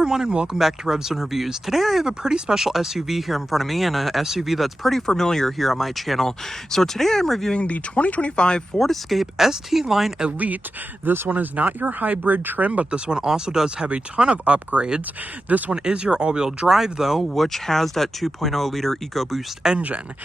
everyone, and welcome back to Revs and Reviews. Today I have a pretty special SUV here in front of me, and an SUV that's pretty familiar here on my channel. So today I'm reviewing the 2025 Ford Escape ST Line Elite. This one is not your hybrid trim, but this one also does have a ton of upgrades. This one is your all-wheel drive though, which has that 2.0 liter EcoBoost engine.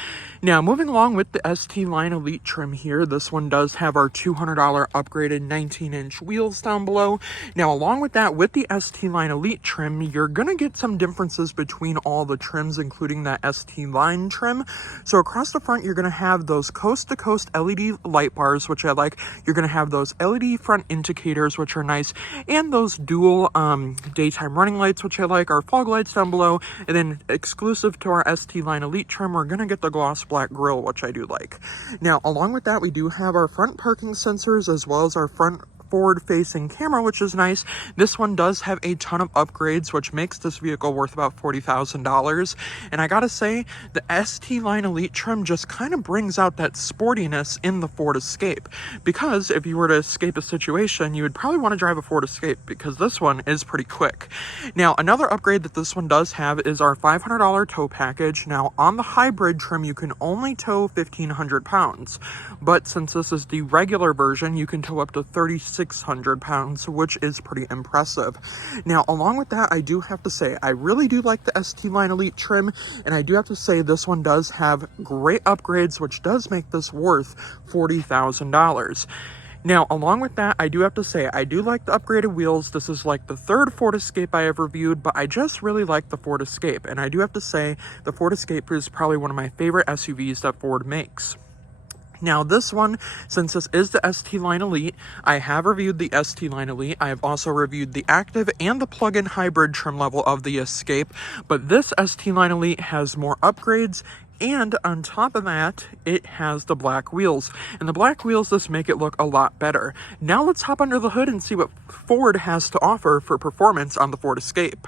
Now moving along with the ST Line Elite trim here, this one does have our $200 upgraded 19-inch wheels down below. Now along with that, with the ST Line Elite trim, you're gonna get some differences between all the trims, including that ST Line trim. So across the front, you're gonna have those coast-to-coast LED light bars, which I like. You're gonna have those LED front indicators, which are nice, and those dual daytime running lights, which I like, our fog lights down below. And then exclusive to our ST Line Elite trim, we're gonna get the gloss black grille, which I do like. Now along with that, we do have our front parking sensors as well as our front forward-facing camera, which is nice. This one does have a ton of upgrades, which makes this vehicle worth about $40,000. And I gotta say, the ST Line Elite trim just kind of brings out that sportiness in the Ford Escape. Because if you were to escape a situation, you would probably want to drive a Ford Escape, because this one is pretty quick. Now, another upgrade that this one does have is our $500 tow package. Now, on the hybrid trim, you can only tow 1,500 pounds. But since this is the regular version, you can tow up to 3,600 pounds, which is pretty impressive. Now, along with that, I do have to say, I really do like the ST Line Elite trim, and I do have to say this one does have great upgrades, which does make this worth $40,000. Now, along with that, I do have to say, I do like the upgraded wheels. This is like the third Ford Escape I have reviewed, but I just really like the Ford Escape. And I do have to say, the Ford Escape is probably one of my favorite SUVs that Ford makes. Now this one, since this is the ST Line Elite, I have reviewed the ST Line Elite. I have also reviewed the active and the plug-in hybrid trim level of the Escape, but this ST Line Elite has more upgrades, and on top of that, it has the black wheels. And the black wheels just make it look a lot better. Now let's hop under the hood and see what Ford has to offer for performance on the Ford Escape.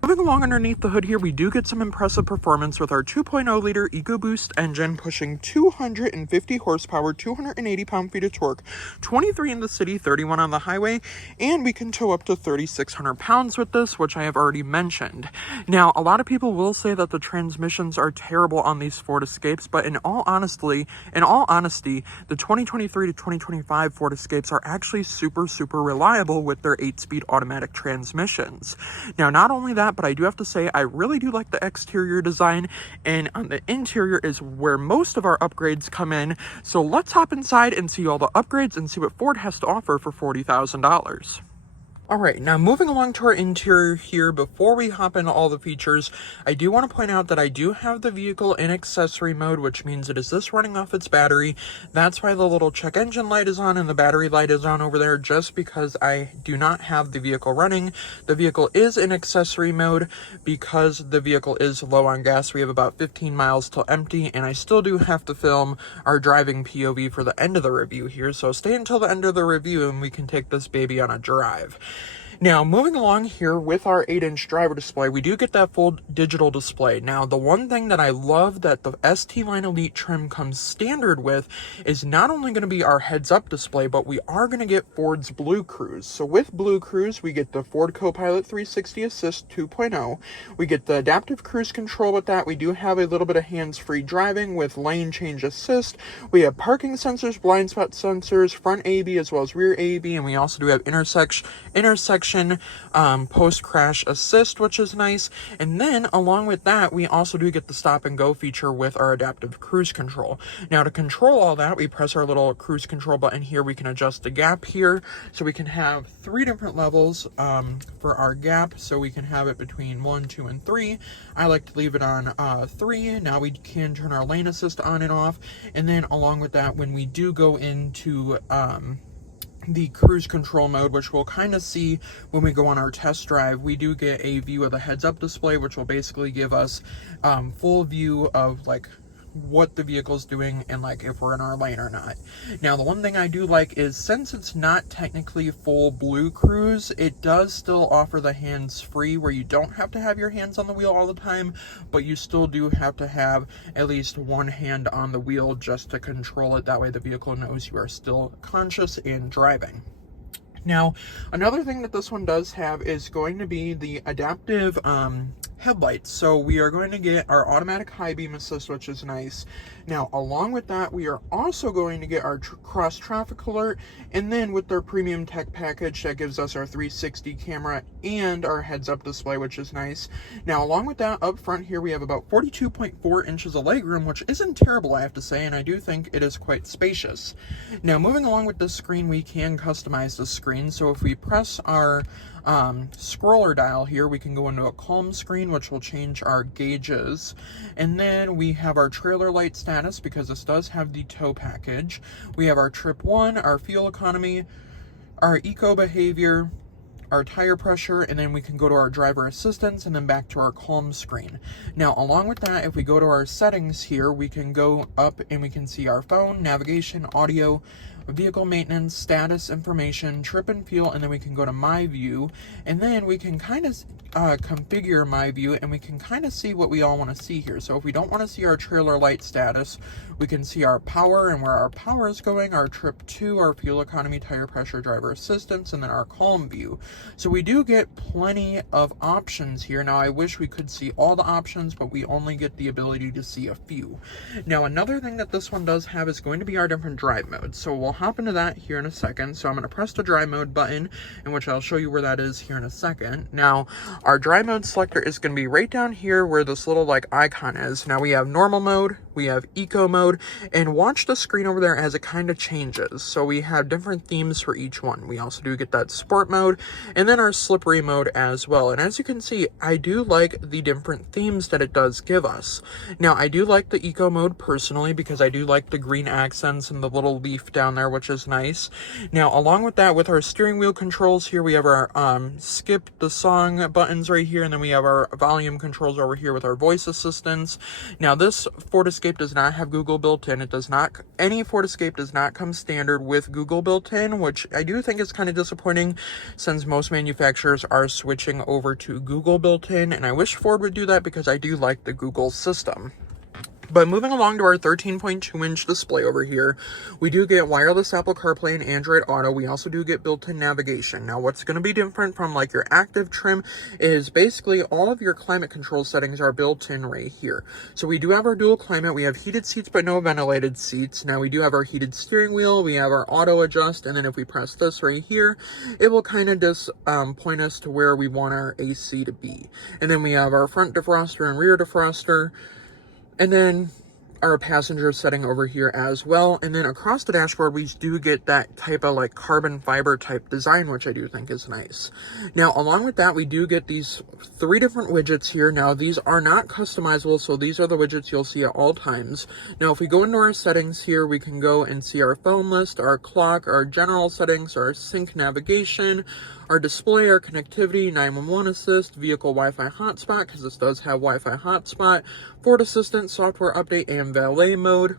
Moving along underneath the hood here, we do get some impressive performance with our 2.0 liter EcoBoost engine pushing 250 horsepower, 280 pound-feet of torque, 23 in the city, 31 on the highway, and we can tow up to 3,600 pounds with this, which I have already mentioned. Now, a lot of people will say that the transmissions are terrible on these Ford Escapes, but in all honesty, the 2023 to 2025 Ford Escapes are actually super reliable with their 8-speed automatic transmissions. Now, not only that, but I do have to say, I really do like the exterior design, and on the interior is where most of our upgrades come in. So let's hop inside and see all the upgrades and see what Ford has to offer for $40,000. Alright, now moving along to our interior here, before we hop into all the features, I do want to point out that I do have the vehicle in accessory mode, which means it is this running off its battery. That's why the little check engine light is on and the battery light is on over there, just because I do not have the vehicle running. The vehicle is in accessory mode because the vehicle is low on gas. We have about 15 miles till empty, and I still do have to film our driving POV for the end of the review here, so stay until the end of the review and we can take this baby on a drive. Now, moving along here with our 8-inch driver display, we do get that full digital display. Now, the one thing that I love that the ST Line Elite trim comes standard with is not only going to be our heads-up display, but we are going to get Ford's Blue Cruise. So with Blue Cruise, we get the Ford Copilot 360 Assist 2.0. We get the adaptive cruise control with that. We do have a little bit of hands-free driving with lane change assist. We have parking sensors, blind spot sensors, front AEB as well as rear AEB, and we also do have intersection post-crash assist, which is nice. And then along with that, we also do get the stop and go feature with our adaptive cruise control. Now to control all that, we press our little cruise control button here. We can adjust the gap here, so we can have 3 different levels for our gap. So we can have it between 1, 2, and 3. I like to leave it on 3. Now we can turn our lane assist on and off. And then along with that, when we do go into the cruise control mode, which we'll kind of see when we go on our test drive, we do get a view of the heads-up display, which will basically give us full view of like what the vehicle's doing and like if we're in our lane or not. Now, the one thing I do like is, since it's not technically full Blue Cruise, it does still offer the hands-free, where you don't have to have your hands on the wheel all the time, but you still do have to have at least one hand on the wheel just to control it. That way the vehicle knows you are still conscious and driving. Now, another thing that this one does have is going to be the adaptive headlights. So we are going to get our automatic high beam assist, which is nice. Now, along with that, we are also going to get our cross traffic alert, and then with their premium tech package, that gives us our 360 camera and our heads up display, which is nice. Now, along with that, up front here, we have about 42.4 inches of legroom, which isn't terrible, I have to say, and I do think it is quite spacious. Now, moving along with this screen, we can customize the screen. So if we press our scroller dial here, we can go into a calm screen, which will change our gauges. And then we have our trailer light status, because this does have the tow package. We have our trip 1, our fuel economy, our eco behavior, our tire pressure, and then we can go to our driver assistance and then back to our calm screen. Now, along with that, if we go to our settings here, we can go up and we can see our phone, navigation, audio, vehicle maintenance, status information, trip and fuel, and then we can go to my view, and then we can kind of configure my view, and we can kind of see what we all want to see here. So if we don't want to see our trailer light status, we can see our power and where our power is going, our trip 2, our fuel economy, tire pressure, driver assistance, and then our calm view. So we do get plenty of options here. Now, I wish we could see all the options, but we only get the ability to see a few. Now, another thing that this one does have is going to be our different drive modes. So we'll hop into that here in a second. So I'm going to press the drive mode button, in which I'll show you where that is here in a second. Now, our drive mode selector is going to be right down here where this little like icon is. Now we have normal mode, we have eco mode, and watch the screen over there as it kind of changes. So we have different themes for each one. We also do get that sport mode, and then our slippery mode as well. And as you can see, I do like the different themes that it does give us. Now, I do like the eco mode personally, because I do like the green accents and the little leaf down there, which is nice. Now, along with that, with our steering wheel controls here, we have our skip the song buttons right here, and then we have our volume controls over here with our voice assistants. Now, this Ford Escape does not have Google built in. It does not, any Ford Escape does not come standard with Google built in, which I do think is kind of disappointing, since most manufacturers are switching over to Google built in, and I wish Ford would do that, because I do like the Google system. But moving along to our 13.2-inch display over here, we do get wireless Apple CarPlay and Android Auto. We also do get built-in navigation. Now, what's going to be different from like your active trim is basically all of your climate control settings are built in right here. So we do have our dual climate. We have heated seats but no ventilated seats. Now, we do have our heated steering wheel. We have our auto adjust, and then if we press this right here, it will kind of just point us to where we want our AC to be. And then we have our front defroster and rear defroster. And then our passenger setting over here as well. And then across the dashboard, we do get that type of like carbon fiber type design, which I do think is nice. Now, along with that, we do get these 3 different widgets here. Now, these are not customizable, so these are the widgets you'll see at all times. Now, if we go into our settings here, we can go and see our phone list, our clock, our general settings, our sync navigation, our display, our connectivity, 911 assist, vehicle Wi-Fi hotspot, because this does have Wi-Fi hotspot, Ford Assistant, software update, and valet mode.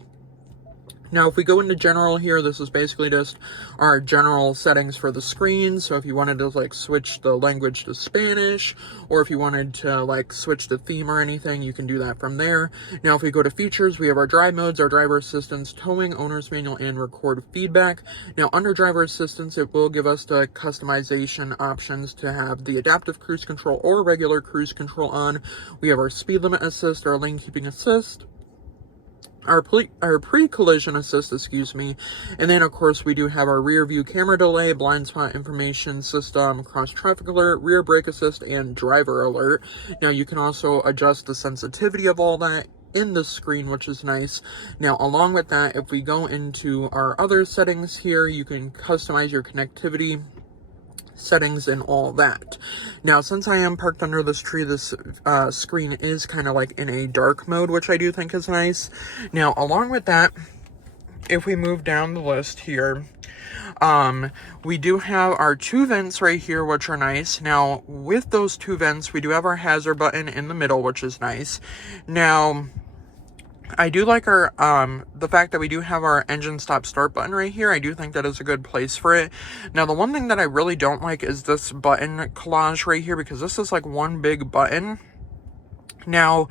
Now, if we go into general here, this is basically just our general settings for the screen. So if you wanted to like switch the language to Spanish, or if you wanted to like switch the theme or anything, you can do that from there. Now, if we go to features, we have our drive modes, our driver assistance, towing, owner's manual, and record feedback. Now, under driver assistance, it will give us the customization options to have the adaptive cruise control or regular cruise control on. We have our speed limit assist, our lane keeping assist, our pre-collision assist, and then of course we do have our rear view camera delay, blind spot information system, cross traffic alert, rear brake assist, and driver alert. Now, you can also adjust the sensitivity of all that in the screen, which is nice. Now, along with that, if we go into our other settings here, you can customize your connectivity settings and all that. Now, since I am parked under this tree, this screen is kind of like in a dark mode, which I do think is nice. Now, along with that, if we move down the list here, we do have our 2 vents right here, which are nice. Now, with those 2 vents, we do have our hazard button in the middle, which is nice. Now, I do like our, the fact that we do have our engine stop start button right here. I do think that is a good place for it. Now, the one thing that I really don't like is this button collage right here, because this is like one big button. Now,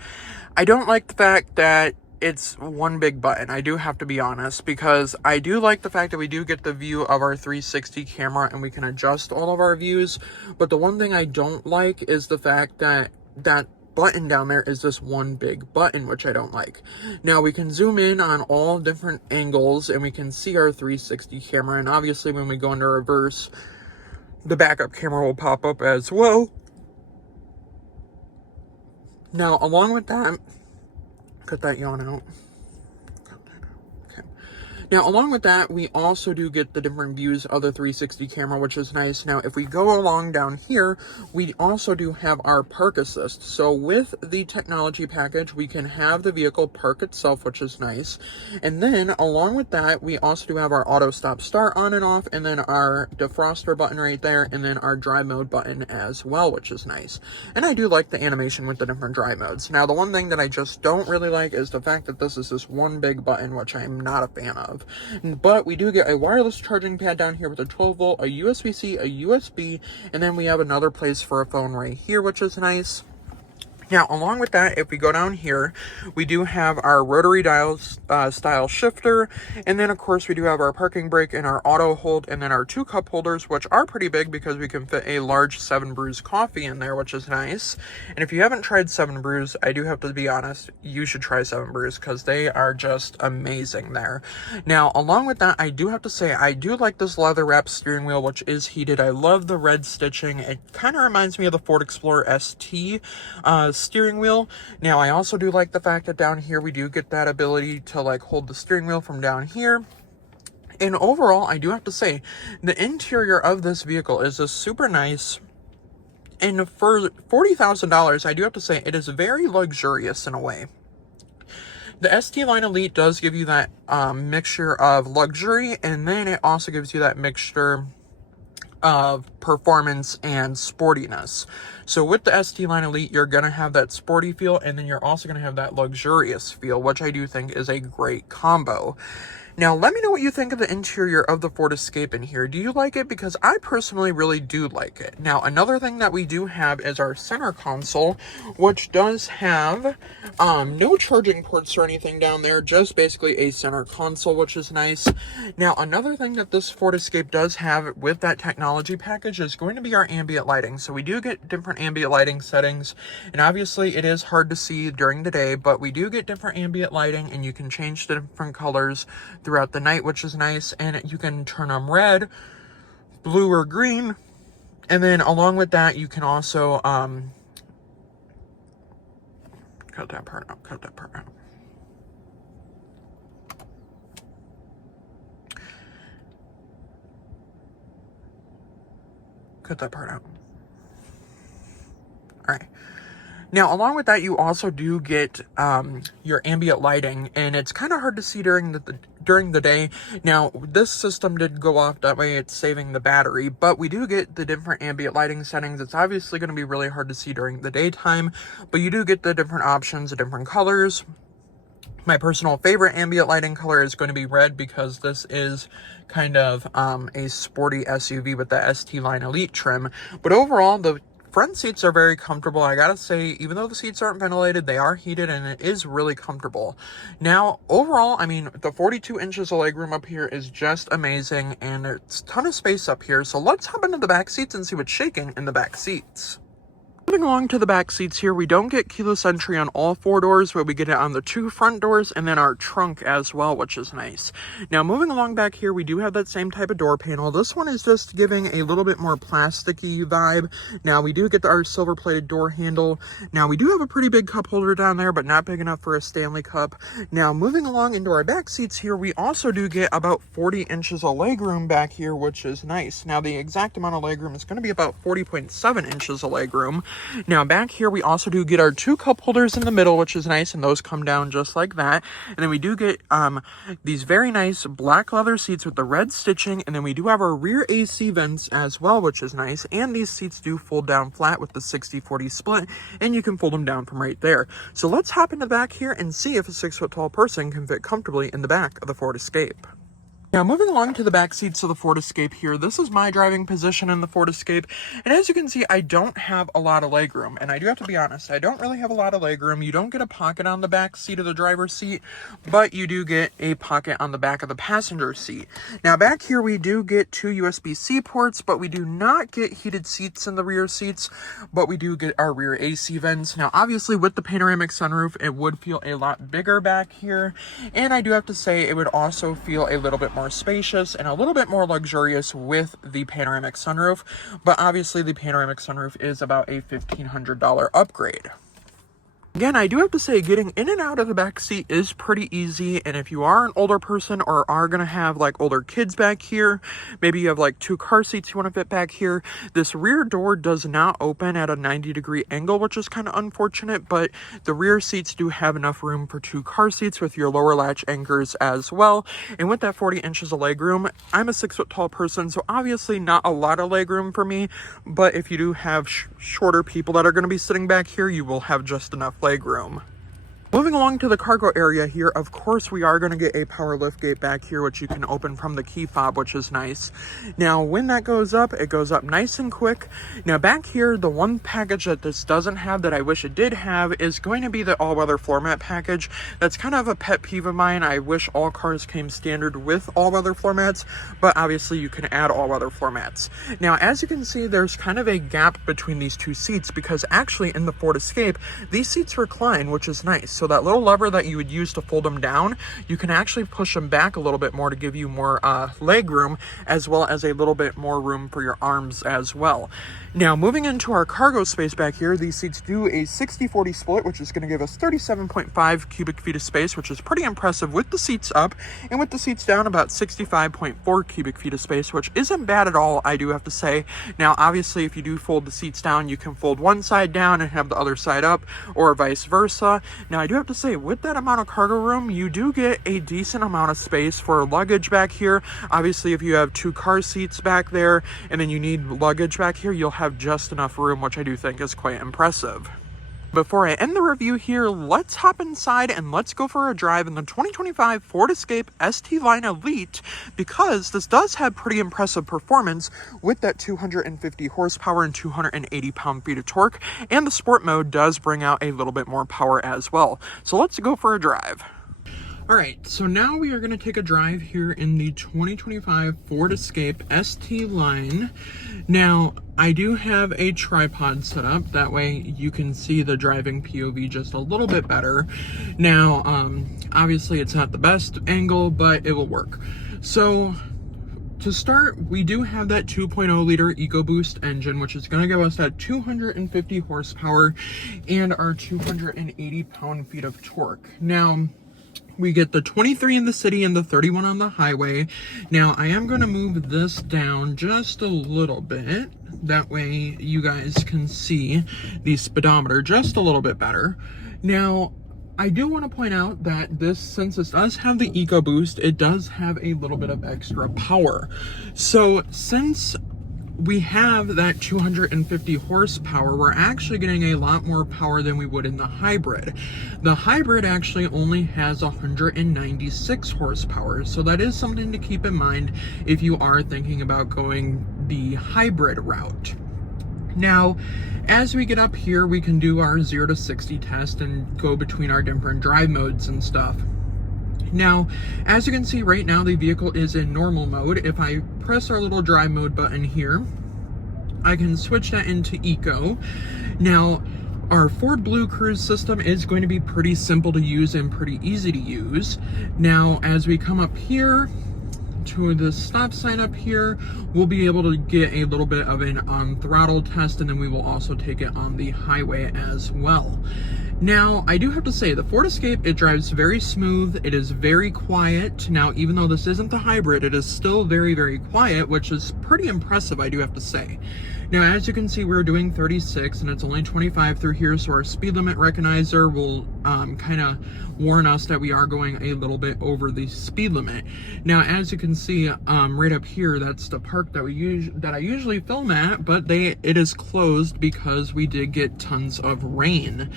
I don't like the fact that it's one big button. I do have to be honest, because I do like the fact that we do get the view of our 360 camera and we can adjust all of our views. But the one thing I don't like is the fact that that button down there is this one big button, which I don't like. Now we can zoom in on all different angles and we can see our 360 camera, and obviously when we go into reverse, the backup camera will pop up as well. Now along with that, cut that yawn out. Okay. Now, along with that, we also do get the different views of the 360 camera, which is nice. Now, if we go along down here, we also do have our park assist. So with the technology package, we can have the vehicle park itself, which is nice. And then along with that, we also do have our auto stop start on and off, and then our defroster button right there, and then our drive mode button as well, which is nice. And I do like the animation with the different drive modes. Now, the one thing that I just don't really like is the fact that this is this one big button, which I'm not a fan of. But we do get a wireless charging pad down here with a 12 volt, a USB-C, a USB, and then we have another place for a phone right here, which is nice. Now, along with that, if we go down here, we do have our rotary dial style shifter, and then of course we do have our parking brake and our auto hold, and then our 2 cup holders, which are pretty big because we can fit a large 7 Brews coffee in there, which is nice. And if you haven't tried 7 Brews, I do have to be honest, you should try 7 Brews because they are just amazing there. Now, along with that, I do have to say, I do like this leather wrap steering wheel, which is heated. I love the red stitching. It kind of reminds me of the Ford Explorer ST steering wheel. Now, I also do like the fact that down here we do get that ability to like hold the steering wheel from down here. And overall, I do have to say, the interior of this vehicle is just super nice. And for $40,000, I do have to say, it is very luxurious in a way. The ST Line Elite does give you that mixture of luxury, and then it also gives you that mixture of performance and sportiness. So with the ST Line Elite, you're going to have that sporty feel, and then you're also going to have that luxurious feel, which I do think is a great combo. Now, let me know what you think of the interior of the Ford Escape in here. Do you like it? Because I personally really do like it. Now, another thing that we do have is our center console, which does have no charging ports or anything down there, just basically a center console, which is nice. Now, another thing that this Ford Escape does have with that technology package is going to be our ambient lighting. So we do get different ambient lighting settings, and obviously it is hard to see during the day, but we do get different ambient lighting, and you can change the different colors throughout the night, which is nice. And you can turn them red, blue, or green. And then along with that, you can also cut that part out. Cut that part out. All right. Now, along with that, you also do get your ambient lighting, and it's kind of hard to see during the day. Now, this system did go off, that way it's saving the battery, but we do get the different ambient lighting settings. It's obviously going to be really hard to see during the daytime, but you do get the different options, the different colors. My personal favorite ambient lighting color is going to be red, because this is kind of a sporty SUV with the ST Line Elite trim. But overall, the front seats are very comfortable. I gotta say, even though the seats aren't ventilated, they are heated, and it is really comfortable. Now, overall, I mean, the 42 inches of legroom up here is just amazing, and it's a ton of space up here. So let's hop into the back seats and see what's shaking in the back seats. Moving along to the back seats here, we don't get keyless entry on all 4 doors, but we get it on the 2 front doors and then our trunk as well, which is nice. Now, moving along back here, we do have that same type of door panel. This one is just giving a little bit more plasticky vibe. Now, we do get our silver plated door handle. Now, we do have a pretty big cup holder down there, but not big enough for a Stanley cup. Now, moving along into our back seats here, we also do get about 40 inches of legroom back here, which is nice. Now, the exact amount of legroom is going to be about 40.7 inches of legroom. Now, back here, we also do get our 2 cup holders in the middle, which is nice, and those come down just like that. And then we do get these very nice black leather seats with the red stitching, and then we do have our rear AC vents as well, which is nice. And these seats do fold down flat with the 60-40 split, and you can fold them down from right there. So let's hop in the back here and see if a 6-foot tall person can fit comfortably in the back of the Ford Escape. Now, moving along to the back seats of the Ford Escape here, this is my driving position in the Ford Escape, and as you can see, I don't have a lot of legroom, and I do have to be honest, I don't really have a lot of legroom. You don't get a pocket on the back seat of the driver's seat, but you do get a pocket on the back of the passenger seat. Now, back here, we do get 2 USB-C ports, but we do not get heated seats in the rear seats, but we do get our rear AC vents. Now, obviously, with the panoramic sunroof, it would feel a lot bigger back here, and I do have to say, it would also feel a little bit more spacious and a little bit more luxurious with the panoramic sunroof, but obviously the panoramic sunroof is about a $1,500 upgrade. Again, I do have to say, getting in and out of the back seat is pretty easy, and if you are an older person or are going to have like older kids back here, maybe you have like 2 car seats you want to fit back here, this rear door does not open at a 90-degree angle, which is kind of unfortunate, but the rear seats do have enough room for 2 car seats with your lower latch anchors as well. And with that 40 inches of legroom, I'm a 6-foot tall person, so obviously not a lot of legroom for me, but if you do have shorter people that are going to be sitting back here, you will have just enough legroom. Moving along to the cargo area here, of course, we are going to get a power lift gate back here, which you can open from the key fob, which is nice. Now, when that goes up, it goes up nice and quick. Now, back here, the one package that this doesn't have that I wish it did have is going to be the all-weather floor mat package. That's kind of a pet peeve of mine. I wish all cars came standard with all-weather floor mats, but obviously you can add all-weather floor mats. Now, as you can see, there's kind of a gap between these 2 seats because actually in the Ford Escape, these seats recline, which is nice. So that little lever that you would use to fold them down, you can actually push them back a little bit more to give you more leg room, as well as a little bit more room for your arms as well. Now, moving into our cargo space back here, these seats do a 60-40 split, which is going to give us 37.5 cubic feet of space, which is pretty impressive with the seats up, and with the seats down, about 65.4 cubic feet of space, which isn't bad at all, I do have to say. Now, obviously, if you do fold the seats down, you can fold one side down and have the other side up, or vice versa. Now, I do have to say, with that amount of cargo room, you do get a decent amount of space for luggage back here. Obviously, if you have 2 car seats back there, and then you need luggage back here, you'll have just enough room, which I do think is quite impressive. Before I end the review here, let's hop inside and let's go for a drive in the 2025 Ford Escape ST Line Elite, because this does have pretty impressive performance with that 250 horsepower and 280 pound-feet of torque, and the sport mode does bring out a little bit more power as well. So let's go for a drive. Alright, so now we are going to take a drive here in the 2025 Ford Escape ST Line. Now, I do have a tripod set up, that way you can see the driving POV just a little bit better. Now, obviously it's not the best angle, but it will work. So, to start, we do have that 2.0 liter EcoBoost engine, which is going to give us that 250 horsepower and our 280 pound-feet of torque. Now, we get the 23 in the city and the 31 on the highway. Now, I am going to move this down just a little bit. That way you guys can see the speedometer just a little bit better. Now, I do want to point out that this, since this does have the EcoBoost, it does have a little bit of extra power. So, since we have that 250 horsepower, we're actually getting a lot more power than we would in the hybrid. The hybrid actually only has 196 horsepower, so that is something to keep in mind if you are thinking about going the hybrid route. Now, as we get up here, we can do our 0 to 60 test and go between our different drive modes and stuff. Now, as you can see right now, the vehicle is in normal mode. If I press our little drive mode button here, I can switch that into Eco. Now, our Ford Blue Cruise system is going to be pretty simple to use and pretty easy to use. Now, as we come up here to the stop sign up here, we'll be able to get a little bit of an on-throttle test, and then we will also take it on the highway as well. Now, I do have to say, the Ford Escape, it drives very smooth. It is very quiet. Now, even though this isn't the hybrid, it is still very, very quiet, which is pretty impressive, I do have to say. Now, as you can see, we're doing 36 and it's only 25 through here, so our speed limit recognizer will kind of warn us that we are going a little bit over the speed limit. Now, as you can see, right up here, that's the park that I usually film at, but it is closed because we did get tons of rain.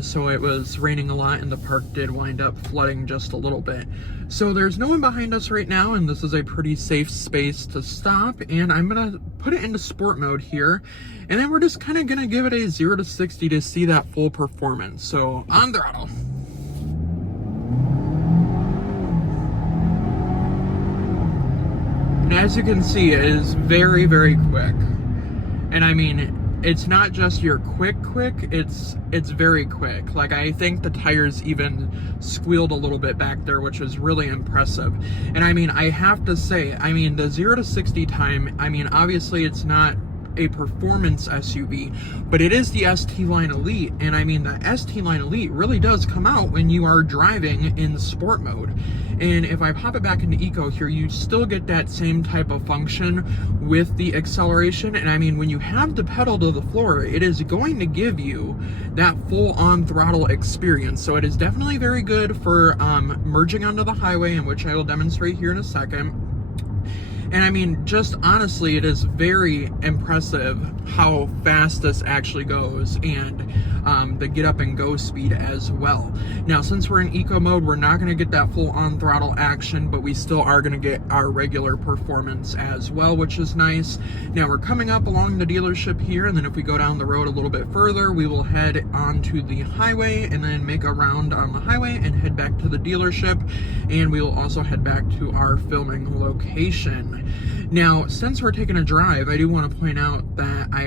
So it was raining a lot and the park did wind up flooding just a little bit. So there's no one behind us right now, and this is a pretty safe space to stop, and I'm gonna put it into sport mode here, and then we're just kind of gonna give it a 0 to 60 to see that full performance. So on throttle. And as you can see, it is very, very quick. And I mean, it's not just your quick, it's very quick. Like, I think the tires even squealed a little bit back there, which is really impressive. And I mean, I have to say, I mean, the 0 to 60 time, I mean, obviously it's not a performance SUV, but it is the ST Line Elite, and I mean, the ST Line Elite really does come out when you are driving in sport mode. And if I pop it back into Eco here, you still get that same type of function with the acceleration. And I mean, when you have the pedal to the floor, it is going to give you that full on throttle experience. So it is definitely very good for merging onto the highway, in which I will demonstrate here in a second. And I mean, just honestly, it is very impressive how fast this actually goes, and the get up and go speed as well. Now, since we're in eco mode, we're not going to get that full on throttle action, but we still are going to get our regular performance as well, which is nice. Now, we're coming up along the dealership here, and then if we go down the road a little bit further, we will head onto the highway and then make a round on the highway and head back to the dealership, and we will also head back to our filming location. Now, since we're taking a drive, I do want to point out that I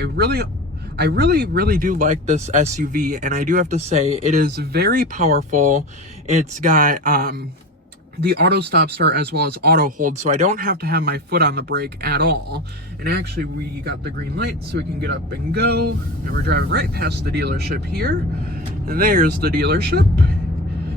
really do like this SUV, and I do have to say it is very powerful. It's got the auto stop start as well as auto hold, so I don't have to have my foot on the brake at all. And actually, we got the green light so we can get up and go, and we're driving right past the dealership here, and there's the dealership.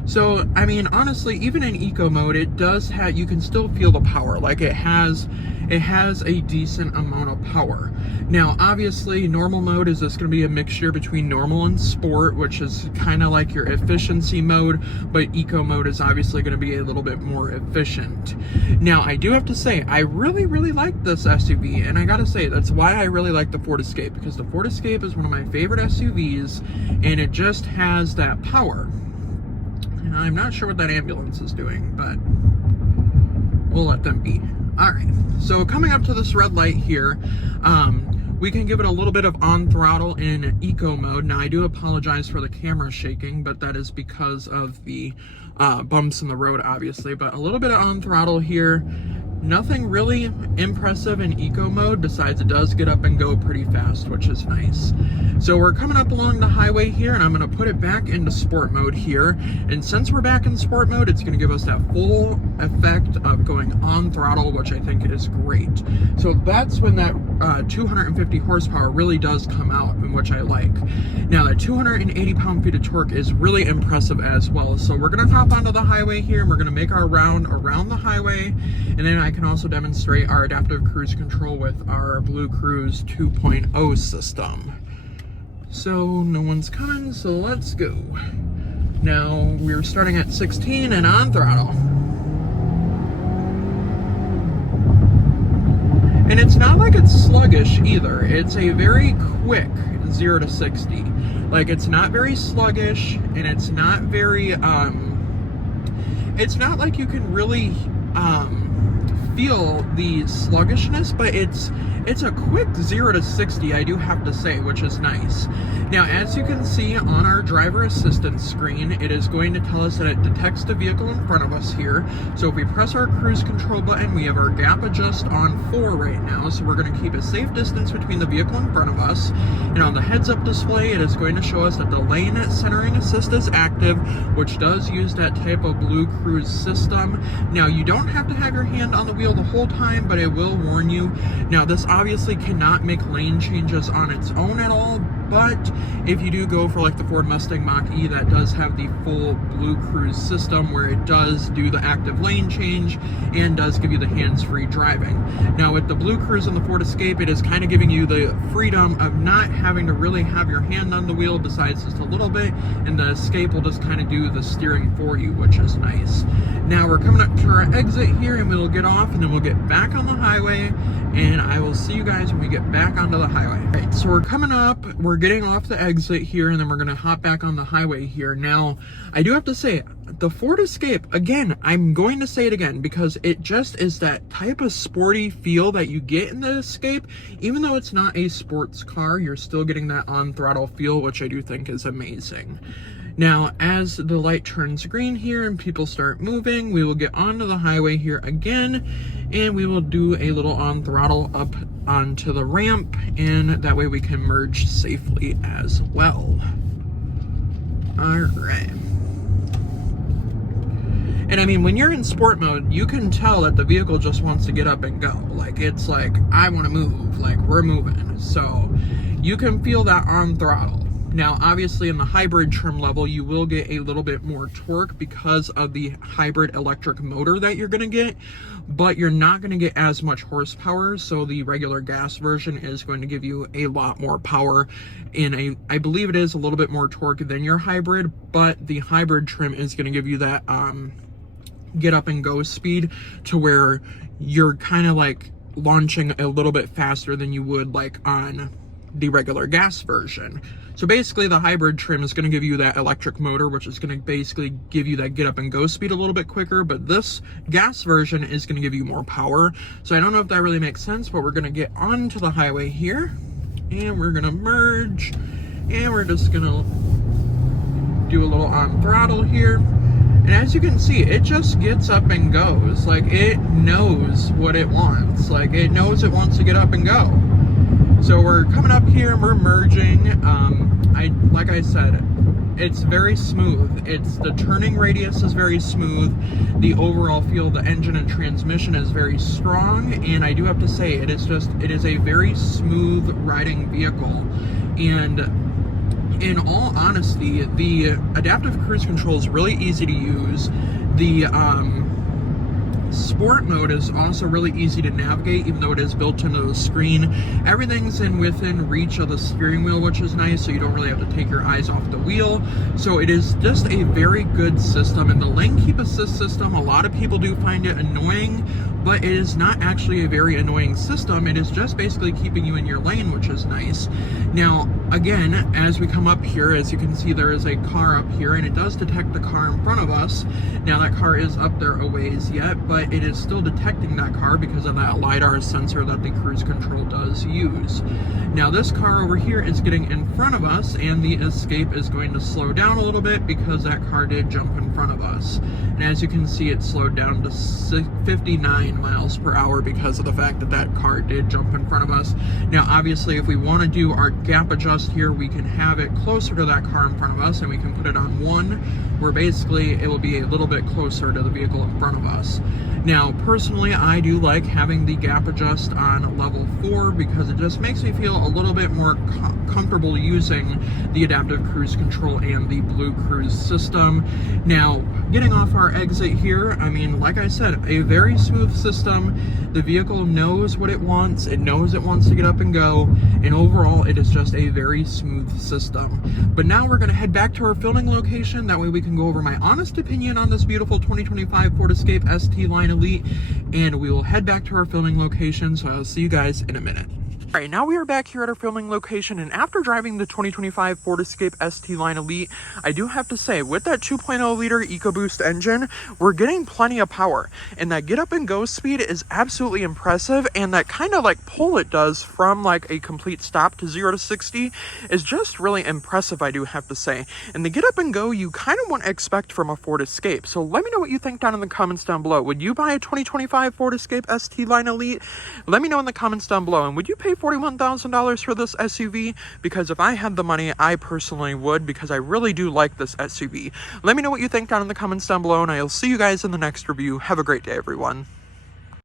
So, I mean, honestly, even in eco mode, it does have, you can still feel the power. Like, it has a decent amount of power. Now, obviously, normal mode is just going to be a mixture between normal and sport, which is kind of like your efficiency mode, but eco mode is obviously going to be a little bit more efficient. Now, I do have to say, I really like this SUV, and I gotta say, that's why I really like the Ford Escape, because the Ford Escape is one of my favorite SUVs, and it just has that power. And I'm not sure what that ambulance is doing, but we'll let them be. All right, so coming up to this red light here, we can give it a little bit of on throttle in eco mode. Now, I do apologize for the camera shaking, but that is because of the bumps in the road, obviously. But a little bit of on throttle here. Nothing really impressive in eco mode, besides it does get up and go pretty fast, which is nice. So we're coming up along the highway here, and I'm going to put it back into sport mode here. And since we're back in sport mode, it's going to give us that full effect of going on throttle, which I think is great. So that's when that 250 horsepower really does come out, and which I like. Now, that 280 pound-feet of torque is really impressive as well. So we're going to hop onto the highway here, and we're going to make our round around the highway, and then I can also demonstrate our adaptive cruise control with our Blue Cruise 2.0 system. So no one's coming, so let's go. Now we're starting at 16 and on throttle. And it's not like it's sluggish either. It's a very quick 0 to 60. Like, it's not very sluggish, and it's not very it's not like you can really feel the sluggishness, but it's a quick 0 to 60, I do have to say, which is nice. Now, as you can see on our driver assistance screen, it is going to tell us that it detects the vehicle in front of us here. So if we press our cruise control button, we have our gap adjust on 4 right now, so we're going to keep a safe distance between the vehicle in front of us. And on the heads-up display, it is going to show us that the lane centering assist is active, which does use that type of Blue Cruise system. Now, you don't have to have your hand on the wheel the whole time, but it will warn you. Now, this obviously cannot make lane changes on its own at all, but if you do go for like the Ford Mustang Mach-E, that does have the full Blue Cruise system where it does do the active lane change and does give you the hands-free driving. Now with the Blue Cruise and the Ford Escape, it is kind of giving you the freedom of not having to really have your hand on the wheel besides just a little bit, and the Escape will just kind of do the steering for you, which is nice. Now we're coming up to our exit here, and we'll get off and then we'll get back on the highway, and I will see you guys when we get back onto the highway. All right, so we're coming up, we're getting off the exit here, and then we're gonna hop back on the highway here. Now, I do have to say, the Ford Escape, again, I'm going to say it again because it just is that type of sporty feel that you get in the Escape. Even though it's not a sports car, you're still getting that on-throttle feel, which I do think is amazing. Now, as the light turns green here and people start moving, we will get onto the highway here again, and we will do a little on throttle up onto the ramp, and that way we can merge safely as well. All right. And I mean, when you're in sport mode, you can tell that the vehicle just wants to get up and go. Like, it's like, I want to move, like we're moving. So you can feel that on throttle. Now, obviously in the hybrid trim level, you will get a little bit more torque because of the hybrid electric motor that you're gonna get, but you're not gonna get as much horsepower. So the regular gas version is going to give you a lot more power in I believe it is a little bit more torque than your hybrid, but the hybrid trim is gonna give you that get up and go speed to where you're kind of like launching a little bit faster than you would like on the regular gas version. So basically the hybrid trim is going to give you that electric motor, which is going to basically give you that get up and go speed a little bit quicker, but this gas version is going to give you more power. So I don't know if that really makes sense, but we're going to get onto the highway here and we're going to merge, and we're just going to do a little on throttle here. And as you can see, it just gets up and goes. Like, it knows what it wants. Like, it knows it wants to get up and go. So we're coming up here and we're merging. Like I said, it's very smooth. The turning radius is very smooth. The overall feel of the engine and transmission is very strong. And I do have to say, it is a very smooth riding vehicle. And in all honesty, the adaptive cruise control is really easy to use. The sport mode is also really easy to navigate, even though it is built into the screen. Everything's within reach of the steering wheel, which is nice, so you don't really have to take your eyes off the wheel. So it is just a very good system. And the lane keep assist system, a lot of people do find it annoying, but it is not actually a very annoying system. It is just basically keeping you in your lane, which is nice. Now, again, as we come up here, as you can see, there is a car up here, and it does detect the car in front of us. Now, that car is up there a ways yet, but it is still detecting that car because of that LiDAR sensor that the cruise control does use. Now, this car over here is getting in front of us, and the Escape is going to slow down a little bit because that car did jump in front of us. And as you can see, it slowed down to 59 miles per hour because of the fact that that car did jump in front of us. Now, obviously, if we want to do our gap adjust here, we can have it closer to that car in front of us, and we can put it on 1, where basically it will be a little bit closer to the vehicle in front of us. Now, personally, I do like having the gap adjust on level 4 because it just makes me feel a little bit more comfortable using the adaptive cruise control and the Blue Cruise system. Now, getting off our exit here, I mean, like I said, a very smooth system. The vehicle knows what it wants. It knows it wants to get up and go. And overall, it is just a very smooth system. But now we're going to head back to our filming location. That way we can go over my honest opinion on this beautiful 2025 Ford Escape ST Line Elite. And we will head back to our filming location. So I'll see you guys in a minute. All right, now we are back here at our filming location, and after driving the 2025 Ford Escape ST Line Elite, I do have to say, with that 2.0 liter EcoBoost engine, we're getting plenty of power, and that get up and go speed is absolutely impressive, and that kind of like pull it does from like a complete stop to 0 to 60 is just really impressive, I do have to say. And the get up and go you kind of want to expect from a Ford Escape. So let me know what you think down in the comments down below. Would you buy a 2025 Ford Escape ST Line Elite? Let me know in the comments down below. And would you pay $41,000 for this SUV? Because if I had the money, I personally would, because I really do like this SUV. Let me know what you think down in the comments down below, and I'll see you guys in the next review. Have a great day, everyone.